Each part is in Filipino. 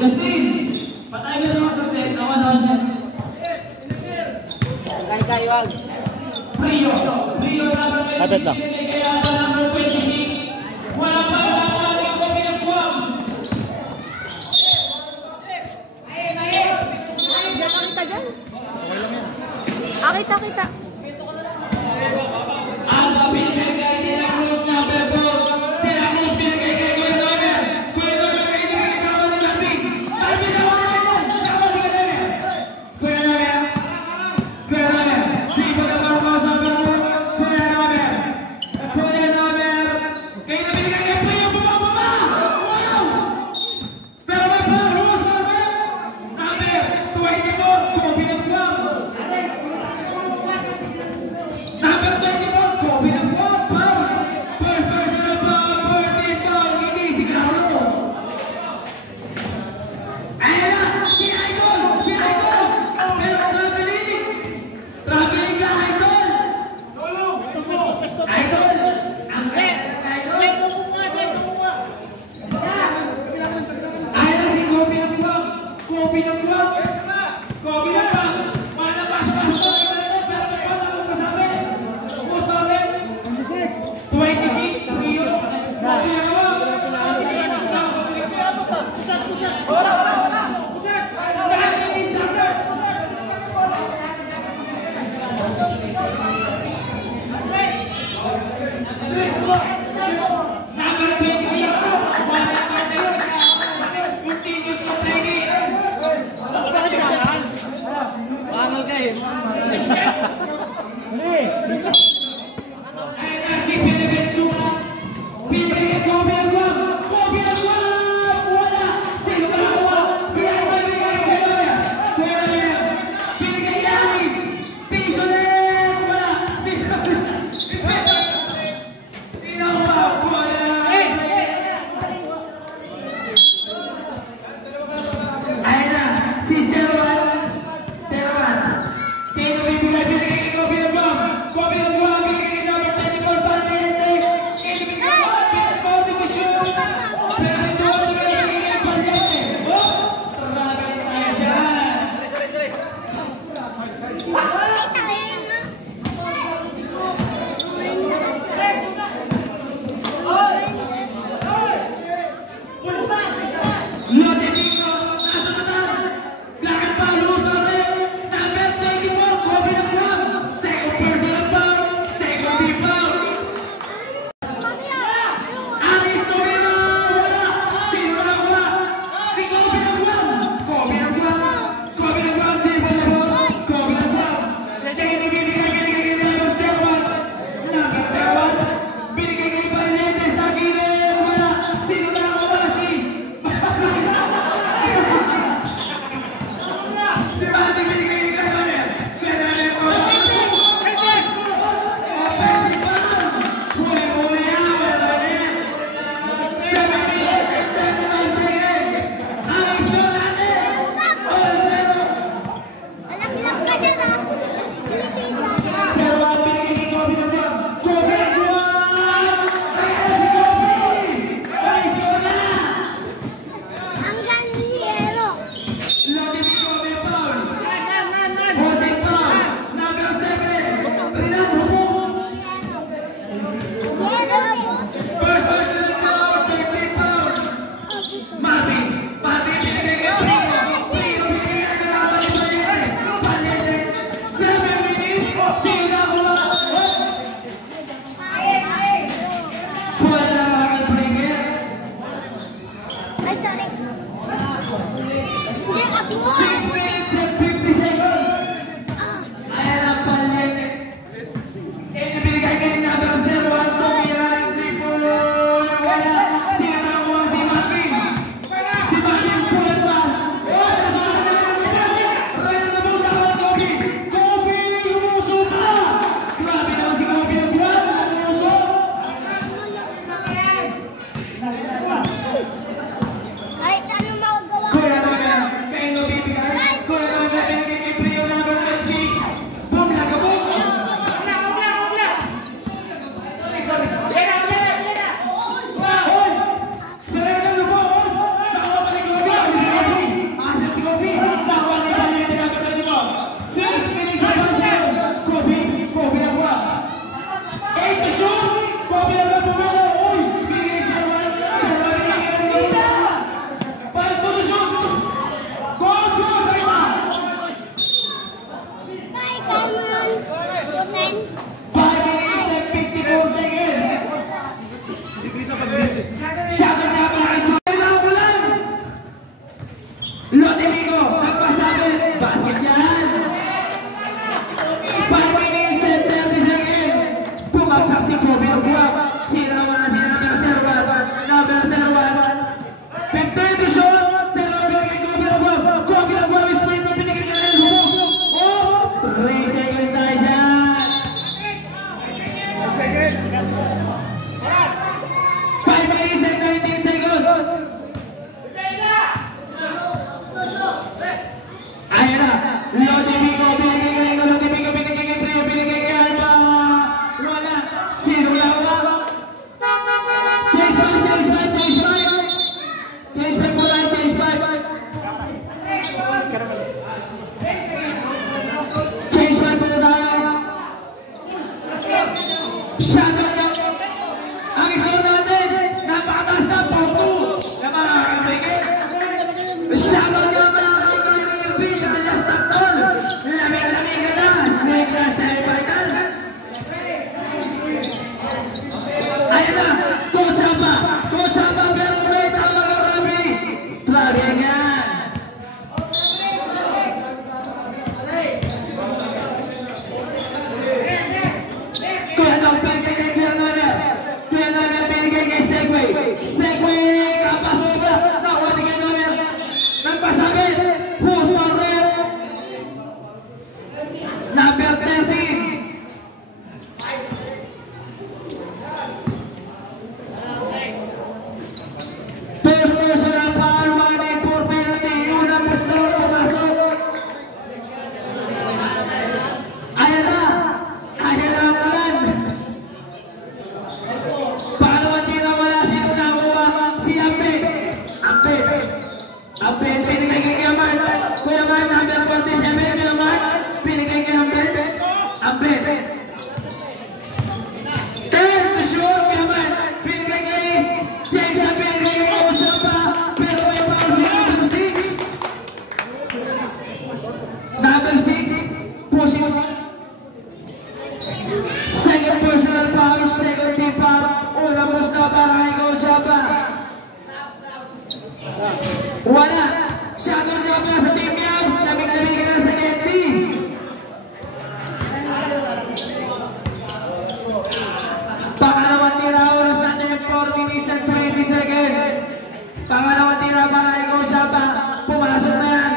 Justin! Patay mo naman sa tent. Nawa daw siya. Kaya, wag. Prio number 26. Kaya number 26. Wala pa dapat ikaw pinagkuwang. Hindi ako kita dyan. Kita. Ang pinagkagay din ang rules number 4. Tinapos pinagkagay ko yung number. Kuya number, kayo na pinagkagawa ni Marvin. Marvin, ako na yun. Ako na yun. Kuya number. Di pa na mga sa number 4. Kuya number. Kayo na pinagkagay po yung bumababa. Wow! Pero may pa, rules number 24. Kung pinagkuwang. Number 24, Kobe ng foul. First personal foul, first team foul, hindi sigaro. Ayan na, si Idol. Pero traveling ka, Idol. Idol, ang ganda, Idol. Ayan na si Kobe ng foul. Kobe ng foul. Malapasok. 26, Rio. 5 minutes and 54 seconds. Shot na para kay Joel Abulan. Lodemigo, nagpasabit. Basket yan. 5 minutes and 30 seconds. Bumagsak si Kobe Abuan. Number 01. 15 to shoot. Zero binigay Kobe Abuan. Kobe Abuan is free. Binigay niya ng hubog. Oh! 3 seconds na dyan. 5 minutes and 19 seconds. Ayan na. Lodemigo. Binigay kay Lodemigo. Binigay kay Brio. Binigay kay Alba. Wala. Sino lang ba? Change 5 po tayo. Change 5. Change 5 po tayo. Shot up lang. Ang score natin. Napakataas na. 4-2. Yung mga kakabigay. Shot up lang mga kakabigay. Alias Tactol. Lamig-lamig ka na. Make na semi-final. Ayan na. Coach Amba. Pero may tawag ang Rabi. Trabe yan. Kuya Dog, pinigay kay Kuya Nomer. Kuya Nomer, pinigay kay Segway. Kapasobra. Nakuha ni kay Nomer. Nagpasabit. Who's for red? Number 13. First personal foul, 1-4 penalty. Unang pusto, pumasok. Ayan na ang ulan. Pangalawang tira, wala sino nakuha. Si Ampe, pinigay kay Kuya Mark. Kuya Mark, number 47. Kuya Mark, pinigay kay Ampe. Turn to shoot, Kuya Mark. Pinigay kay James Ampe, pinigay kay Coach Amba. Pero may foul si number 6. Pushing. Second personal foul, second team foul. Unang pusto para kay Coach Amba. Wala. Shotgun niya para sa Team Yams. Lamig-lamig ka na sa Getty. Pangalawang tira, oras natin 4 minutes and 20 seconds. Pangalawang tira para kay Coach Amba. Pumasok na yan.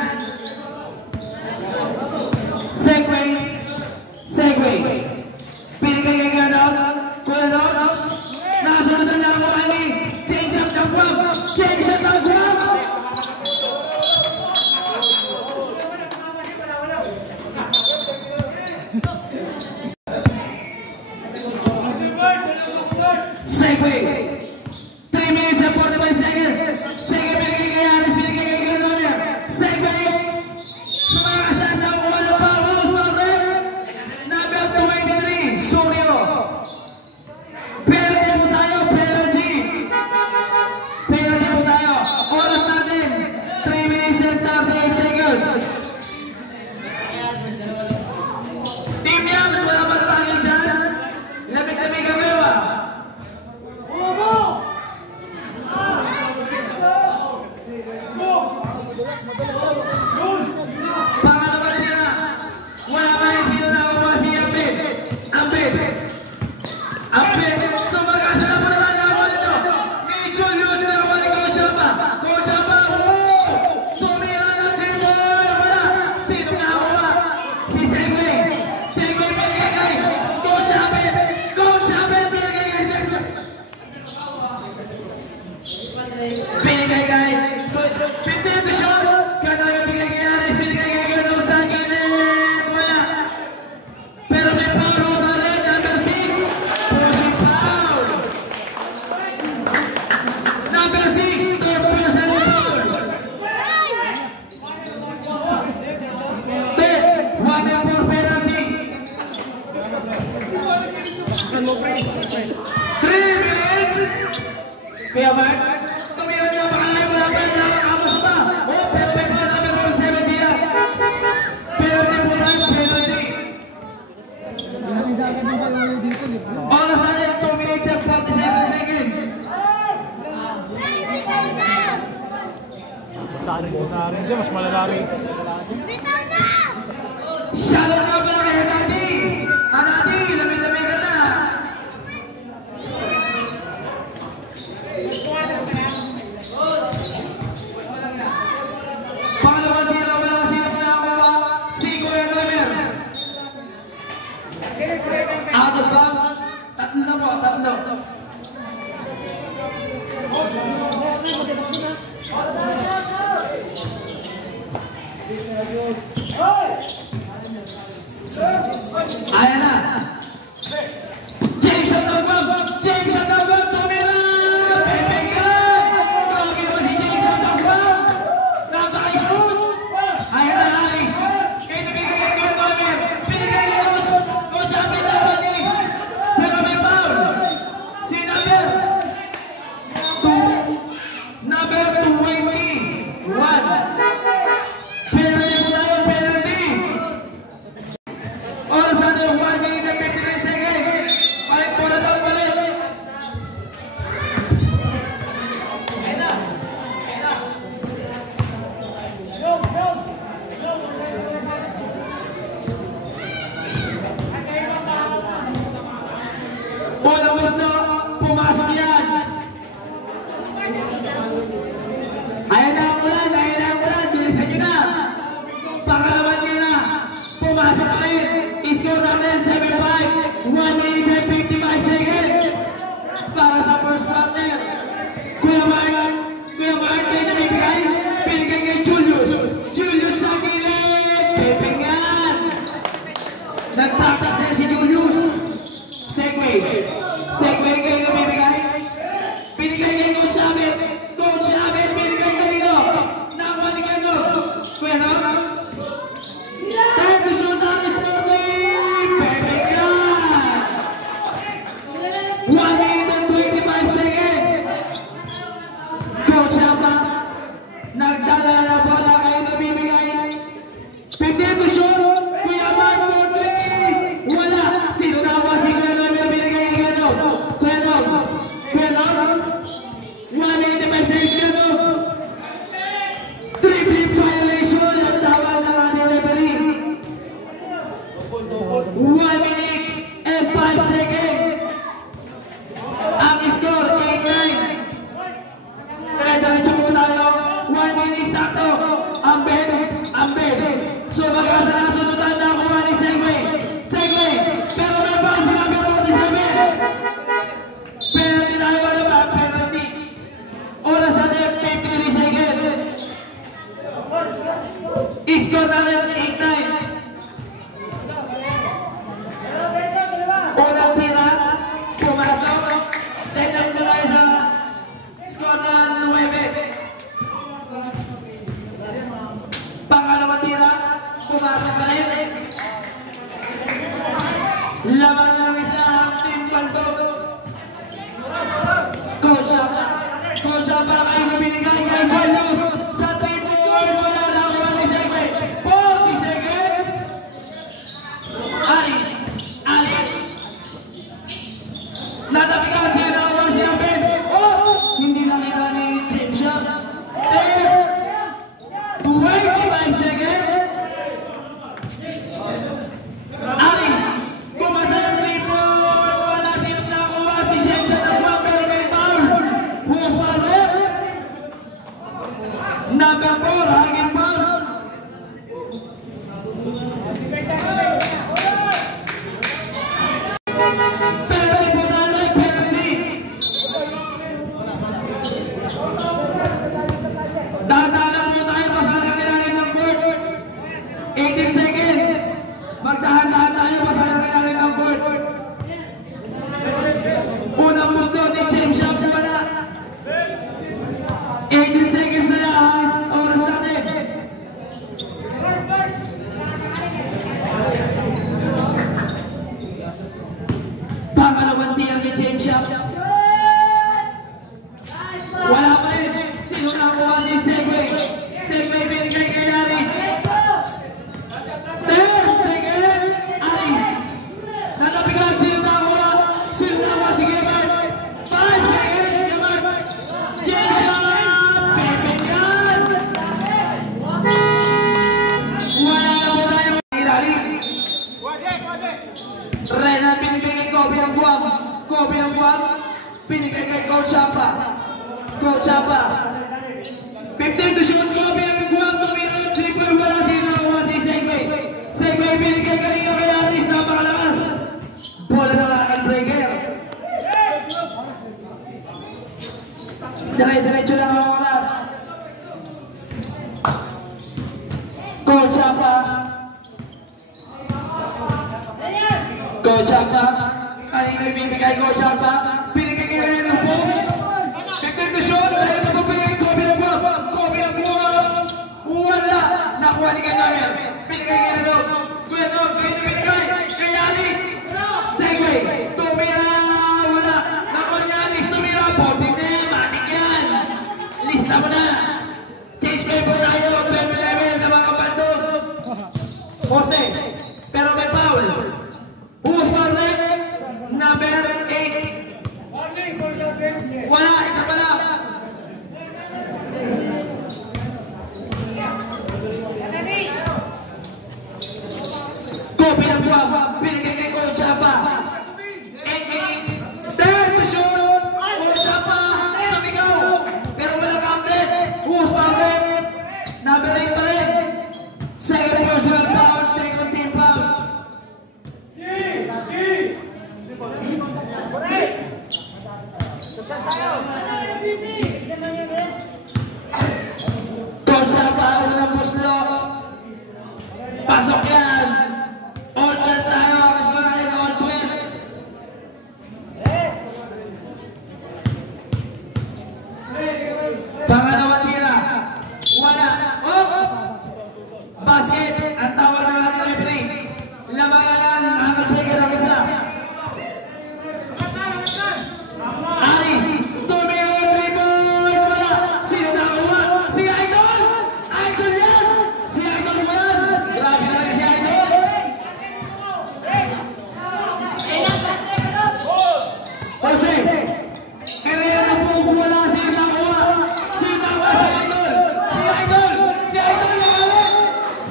Segway. Pinigay kay Kuya Dog. Nakasunod na lang ako ni James Up ng Guam. James Up ng Guam. Segway. 3 minutes and 45 seconds. Segway, binigay kay Aris, binigay kay Kuya Nomer. Segway. Sumakasad ng wala pa. Number 23, Suryo. Penalty po tayo. Oras natin, 3 minutes and 38 seconds. Team Yams, wala ba tangin dyan? Lamig-lamig ang gawa. Pangalawang tira. Wala ba yung sino nakuha si Ampe. Sumakasa na po naman nakuha nito. Ni Julius nakuha ni Coach Amba. Tumira na si Boy. Wala. Sino nakuha? Si Segway. Pinigay kay Coach Ampe. Pinigay kay Segway. Pinigay kay 15 to shot. Kaya pinigay kay Aris. Pinigay kay Gano sa gilid. Wala. Pero may foul pa rin. Number 6. Pushing foul. Number 6. Third personal foul. 1-4 penalty. 3 minutes. Kuya Mark. Tumira niya pakalayo mo lang na amos pa. Pero may foul number 70 yan. Penalty po tayo. Penalty. Ari. Shoutout na pala kay Hanadi! Hanadi, lamig-lamig ka na! Pangalawang tira, wala sinong nakakuha. Si Kuya Nomer. Out of bound. Tatlo na po, tatlo. Ayan na. James ang tawag. James ang tawag. Tumira. Pepenggan. Grabe naman si James ang tawag. Napaka-smooth. Ayan na, Alex. Kayo nabigay kay Kuya Nomer. Binigay ni Coach. Coach Abin na ba ni? Pero may foul. Si number 21. Penalty po tayo, penalty. Oras natin, 1 minute and 59 seconds. Palit po na daw, palit. Bola Musno, pumasok yan. Ayan na ang ulan, bilisan nyo na. Pangalaman nyo na, pumasok pa rin. Score natin 7-5, 1 minute and 55 seconds. Para sa first partner. Kuya Mark, kayo namibigay. Binigay kay Julius. Julius sa gilid. Pepenggan. Nagtatas din si Julius. Segway kayo namibigay. Binigay kay Coach Abin. Coach Abin, binigay kanino. Nakuha ni Kano. Kuya no? Time to shoot on this morning. Pepenggan. 1 minute and 25 seconds. Coach Abin, nagdala na bola kayo nabibigay. 15 to shoot. Kuya Mark for 3. Wala. Sino na ako? Si Kuya Nomer binigay kay Kano. Kuya no? 1 minute and 5 seconds Kano. 3-3 violation ang tawag ng ating referee. 1 minute and 5 seconds. Ang score 8-9. Dire-diretso po tayo. 1 minute sakto. Ambed. So magkasa na sunutan na kuha ni Segway. Pero may pa si number 47. Penalty tayo ba ba? Penalty. Oras natin 53 seconds. Score natin 8-9. Unang tira, pumasok. Tignan mo tayo sa score na 9. Pangalawang tira, pumasok pa rin. Laban na ng isa ang Team Baldo. Coach para kayo na binigay kay Julius. Sa 3-4, wala na ako ni Segway. 40 seconds. Alice. Natapikan siya na ako si Abin. Hindi nakita ni James shot. 25 seconds. Alice, pumasa ng 3 Kobe ng buwan. Binigay kay Coach Chapa. Coach Chapa. 15 to shoot. Kobe ng buwan. Tumira ng 3 point. Wala sinawa si Segway. Segway binigay kanina kay Aris. Napakalakas. Bola ng aking breaker. Dire-diretso lang ang oras. Coach Chapa. Coach Chapa. Kanina ibibigay Coach Chapa. Binigay kay Ryan ng po. 15 to shoot. Ryan na po binigay. Kobe ng buwan. Kobe ng buwan. Wala. Nakuha ni kay Nomer. Binigay kay Ano. Kuya Dog. Kayo na binigay. Kay Aris. Segway. Tumira. Wala. Nakuha ni Aris. Tumira. Boarding na yan. Matik yan. Lista mo na. Change paper tayo. 12 level na mga bandog. Jose. Pero may foul. Who's fouled? Number 8. Wala. Isa pa lang. Kobe ng buwan. Binigay kay Coach Chapa. 10 to shoot. Coach Chapa. Sumigaw. Pero wala counted. Who's fouled? Number 8 pa rin. Second personal foul. Second team foul. Coach Chapa. Unang puslo. Pasok yan. Order tayo. Mas ko natin na all 12. Pangalawang tira. Wala. Oh! Basket. Ang tawag ng ating referee. Lamangan ang breaker ng isa. Aris. Tumira 3 point. Wala. Sino nakuha? Si Idol. Idol yan. Si Idol mo yan. Grabe na kayo si Idol. Jose. Kaya yan na po. Wala. Sino nakuha? Sino nakuha? Si Idol. Si Idol. Si Idol na kami.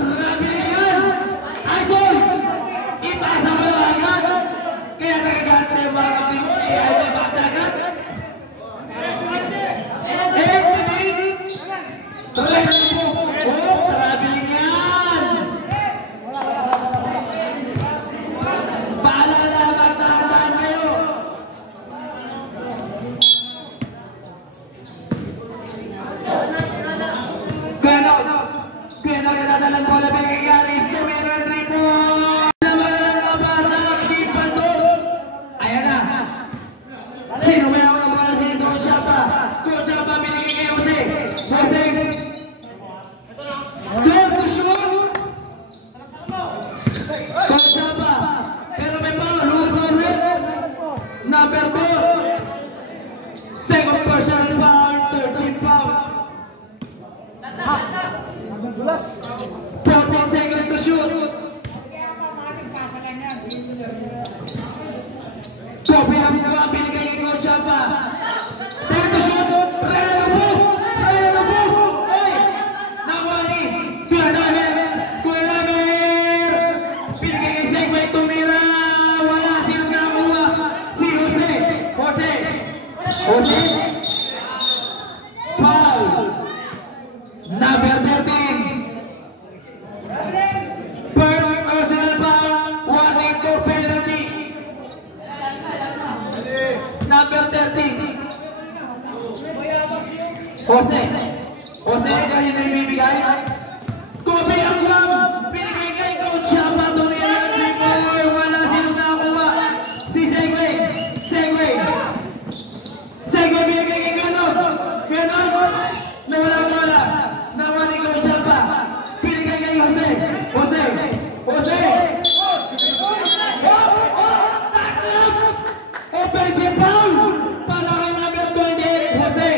Grabe na yan. Idol. Ipasa mo na agad. Kaya nagagat sa mga kapatid mo. Idol ipasa agad. Traveling yan! Paalala, magtahandaan kayo! Kaya nagdadalang bola binigay kay Aris. Tumira 3 point! Laman na ng bata, kipan to! Ayan na! Sino may ako ng bola si Coach Chapa? Coach Chapa binigay kay Jose. Jose! Left to shoot! Coach Chapa! Pero may foul. Who's fouled? Number 4. Second personal foul. 13 foul. 14 seconds to shoot. Kobe ng buwan. Binigay kay Coach Chapa. 10 to shoot. Ryan na po. Ryan na po. Oy! Nakuha ni Kuya Nomer. Kuya Nomer. Binigay kay Segway. Tumira. Wala. Sino nakuha? Si Jose. Jose. Jose. Foul. Number 13. First personal foul. Warning for penalty. Number 13. Jose. Jose, kaya na ibibigay. Kobe ang buwan. Binigay kay Coach Chapa. Tumira ng 3 point. Wala. Sino nakuha? Si Segway. Segway. Segway binigay kay Ganon. Ganon. Nawala ang bola. Nakuha ni Coach Chapa. Binigay kay Jose. Jose. Jose. Offensive foul. Para kay number 28. Jose.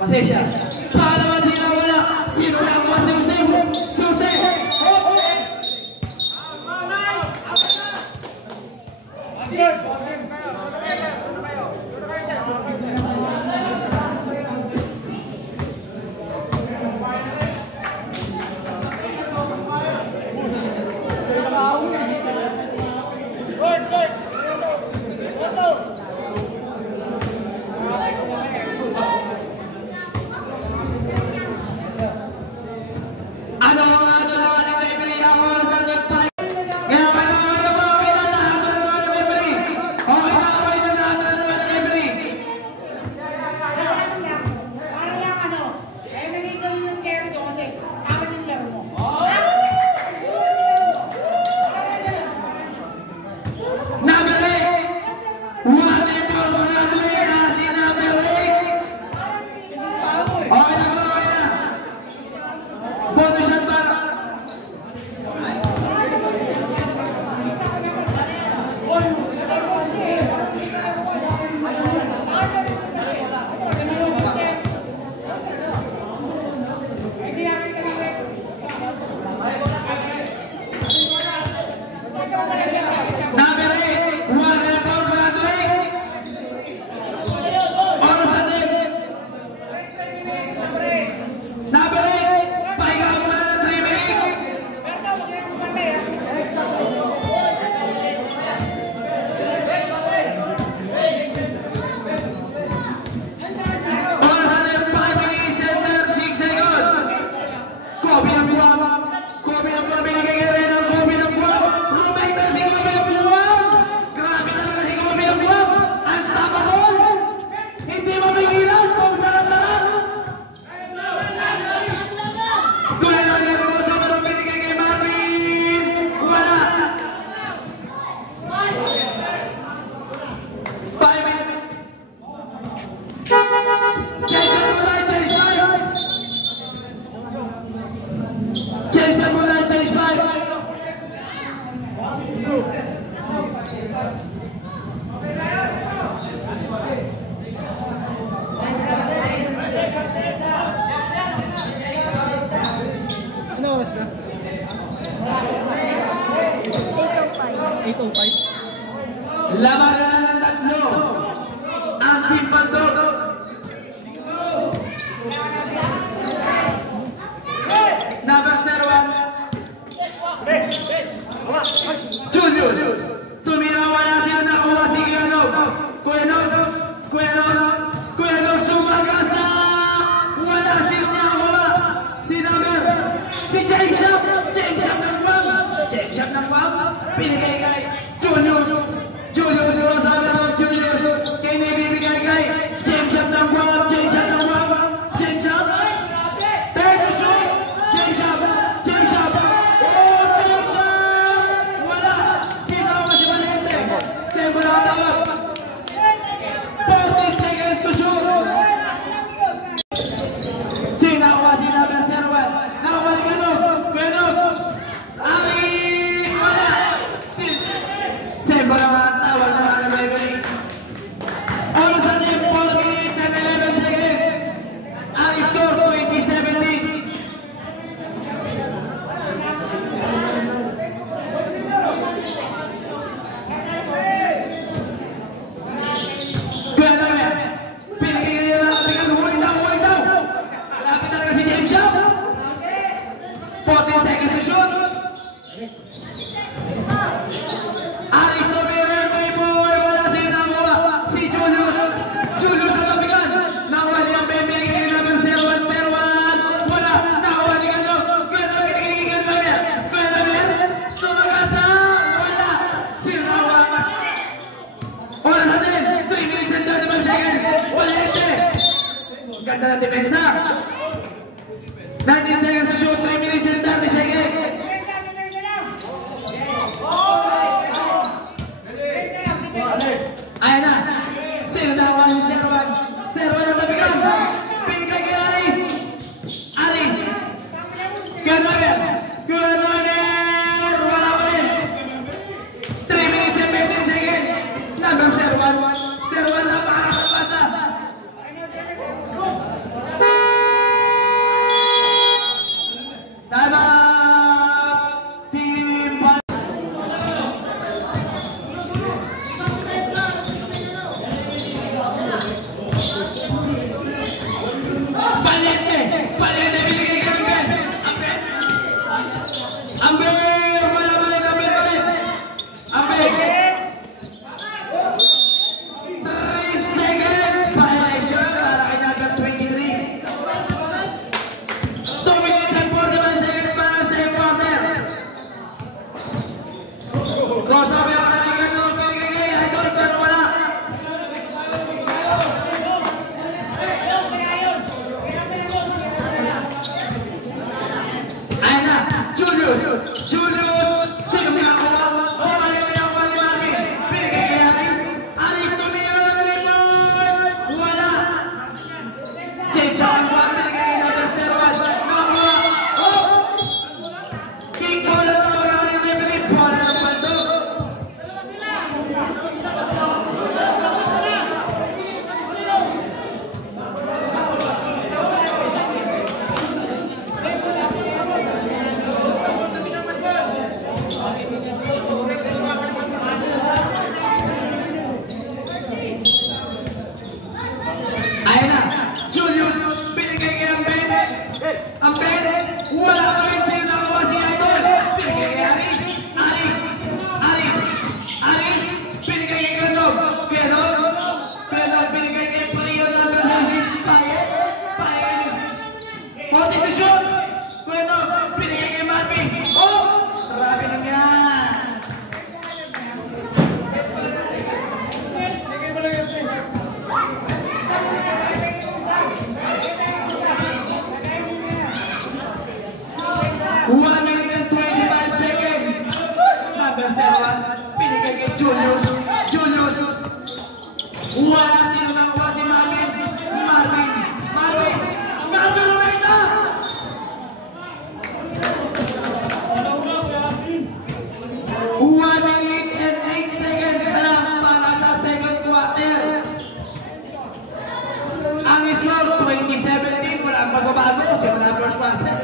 Pasensya. Para naman sila wala. Sino na ang mga sinusibo? Susi! Labanan ng tatlo ang Team Bandog. Number 1 Julius. Tumira wala sila nakuha si Kuyanog. Kuyanog sumagasa. Wala sila nakuha. Si number si James Shop ng Wam. Pinigay kay Julius Rosario ng Julius. Kay nabibigay kay James Shop ng Wam. James Shop. Take the shot. James Shop. Oh, James Shop. Wala. Sino ang si Valente? Tempo na katawag. 14 seconds to shoot. Sino ako si number 01? Nakuha ni Kuyanog. Aris. Wala. Tempo na katawag na mga baby. All of a sudden, 4 minutes and 11 seconds. Ang score 2017. Ganda ng depensa. 19 seconds to shoot, 3 minutes and 30 seconds. Ayan na. Sino na ako ang 0-1 ang tabigan. Pinigay kay Aris. Kuyanog. Wala pa rin. 3 minutes and 15 seconds. Number 0-1 napakakapasa. Fouls wanted.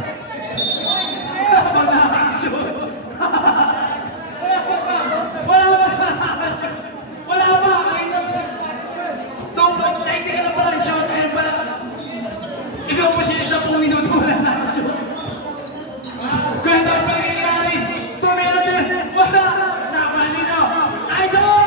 Wala kang shoot. Wala pa. Tumpag, technical na pala ang shoot. Ayun pala. Ikaw po siya 10 minuto wala na ang shoot. Kaya daw pala kay Aris. 2 minutes. Wala. Nakalino. Idol!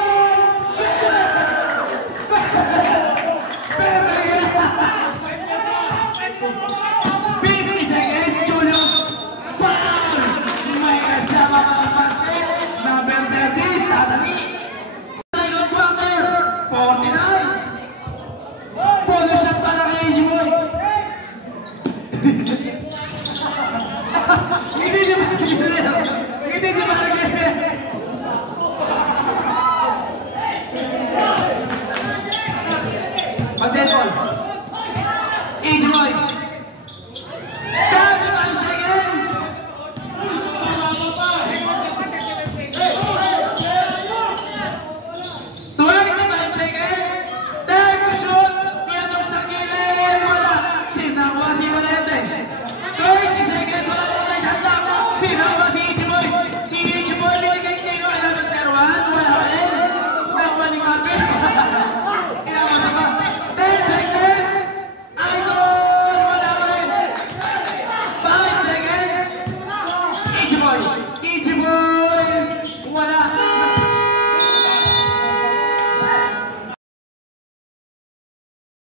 Pag-dead ball. Age boy.